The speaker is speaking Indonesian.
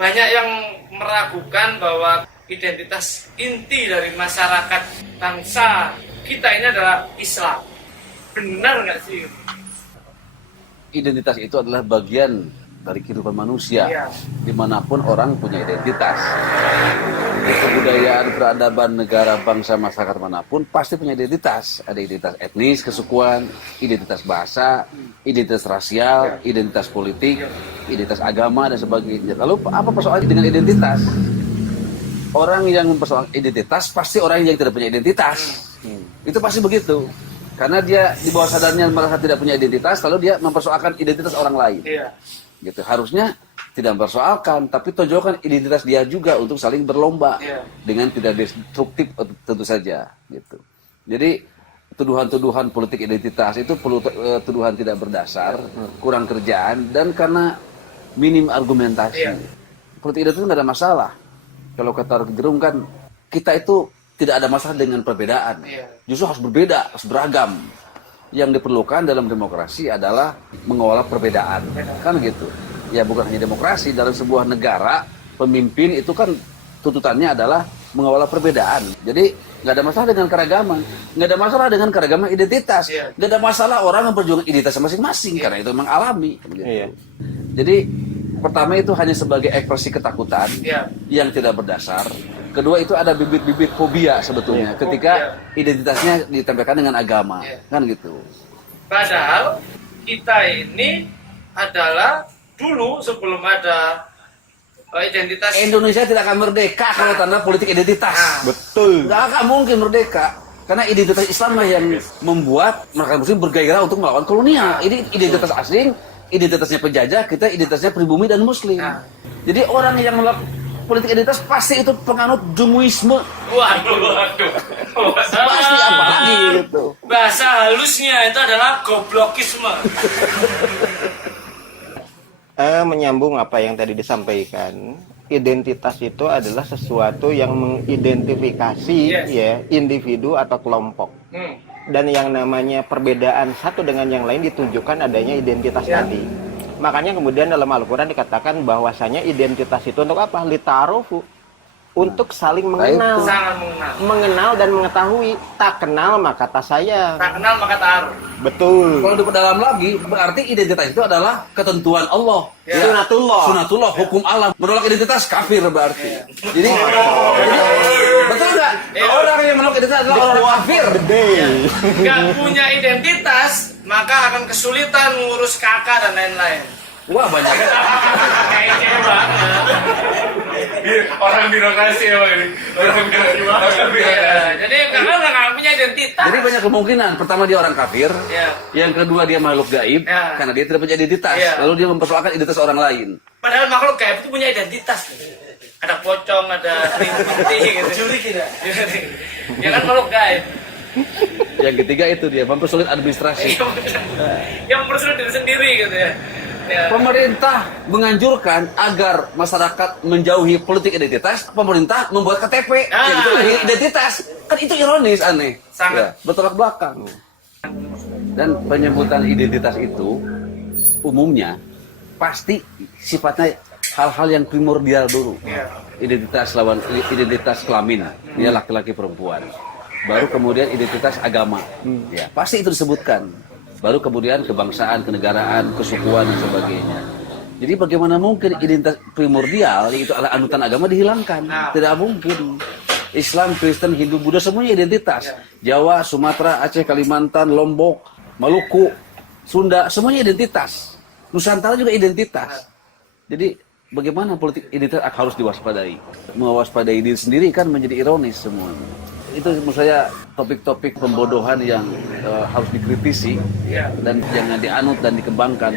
banyak yang meragukan bahwa identitas inti dari masyarakat bangsa kita ini adalah Islam. Benar nggak sih? Identitas itu adalah bagian dari kehidupan manusia. Iya. Dimanapun orang punya identitas. Kebudayaan, peradaban, negara, bangsa, masyarakat manapun pasti punya identitas. Ada identitas etnis, kesukuan, identitas bahasa, identitas rasial, identitas politik, identitas agama, dan sebagainya. Lalu apa persoalan dengan identitas? Orang yang mempersoalkan identitas pasti orang yang tidak punya identitas. Itu pasti begitu. Karena dia di bawah sadarnya merasa tidak punya identitas, lalu dia mempersoalkan identitas orang lain. Iya. Gitu. Harusnya tidak mempersoalkan, tapi tonjolkan identitas dia juga untuk saling berlomba dengan tidak destruktif tentu saja. Gitu. Jadi tuduhan-tuduhan politik identitas itu perlu tuduhan tidak berdasar, kurang kerjaan, dan karena minim argumentasi. Politik identitas itu nggak ada masalah. Kalau kata Rocky Gerung kan, kita itu tidak ada masalah dengan perbedaan. Justru harus berbeda, harus beragam. Yang diperlukan dalam demokrasi adalah mengolah perbedaan. Kan gitu. Ya bukan hanya demokrasi, dalam sebuah negara, pemimpin itu kan tuntutannya adalah mengolah perbedaan. Jadi nggak ada masalah dengan keragaman. Nggak ada masalah dengan keragaman identitas. Nggak ada masalah orang memperjuangkan identitas masing-masing, karena itu memang alami. Gitu. Jadi pertama itu hanya sebagai ekspresi ketakutan yang tidak berdasar. Kedua itu ada bibit-bibit fobia sebetulnya ketika identitasnya ditempelkan dengan agama, kan gitu. Padahal kita ini adalah dulu sebelum ada identitas. Indonesia tidak akan merdeka kalau tanpa politik identitas. Betul. Nggak akan mungkin merdeka. Karena identitas Islam lah yang membuat masyarakat muslim bergairah untuk melawan kolonial. Ini identitas asing, identitasnya penjajah, kita identitasnya pribumi dan muslim. Jadi orang yang melakukan politik identitas pasti itu penganut jumuisme. Waduh. Pasti apa lagi gitu. Bahasa halusnya itu adalah goblokisme. Menyambung apa yang tadi disampaikan, identitas itu adalah sesuatu yang mengidentifikasi ya individu atau kelompok. Dan yang namanya perbedaan satu dengan yang lain ditunjukkan adanya identitas tadi. Makanya kemudian dalam Al-Quran dikatakan bahwasanya identitas itu untuk apa? Litarufu. Untuk saling mengenal. Mengenal dan mengetahui. Tak kenal maka tak sayang. Tak kenal maka taruh. Betul. Kalau diperdalam lagi, berarti identitas itu adalah ketentuan Allah. Sunatullah, hukum alam. Menolak identitas kafir berarti. Jadi betul nggak? Orang yang menolak identitas adalah orang kafir. Nggak punya identitas, maka akan kesulitan mengurus kakak dan lain-lain. Wah banyak. Kayaknya banget. Orang birokrasi ya ini. Orang birokrasi. Jadi karena nggak punya identitas. Jadi banyak kemungkinan. Pertama dia orang kafir. Yang kedua dia makhluk gaib. Karena dia tidak punya identitas. Lalu dia mempersoalkan identitas orang lain. Padahal makhluk gaib itu punya identitas. Ada pocong, ada putih gitu. Curi tidak? Ya kan makhluk gaib. Yang ketiga itu dia mempersulit administrasi. Yang mempersulit diri sendiri gitu ya. Pemerintah menganjurkan agar masyarakat menjauhi politik identitas. Pemerintah membuat KTP yang itu identitas. Kan itu ironis, aneh. Sangat. Bertolak belakang. Dan penyebutan identitas itu umumnya pasti sifatnya hal-hal yang primordial dulu. Identitas lawan identitas kelamin, dia laki-laki perempuan. Baru kemudian identitas agama. Ya, pasti itu disebutkan. Baru kemudian kebangsaan, kenegaraan, kesukuan dan sebagainya. Jadi bagaimana mungkin identitas primordial yaitu adalah anutan agama dihilangkan? Tidak mungkin. Islam, Kristen, Hindu, Buddha semuanya identitas. Jawa, Sumatera, Aceh, Kalimantan, Lombok, Maluku, Sunda semuanya identitas. Nusantara juga identitas. Jadi bagaimana politik identitas harus diwaspadai? Mewaspadai diri sendiri kan menjadi ironis semuanya. Itu menurut saya topik-topik pembodohan yang harus dikritisi dan jangan dianut dan dikembangkan.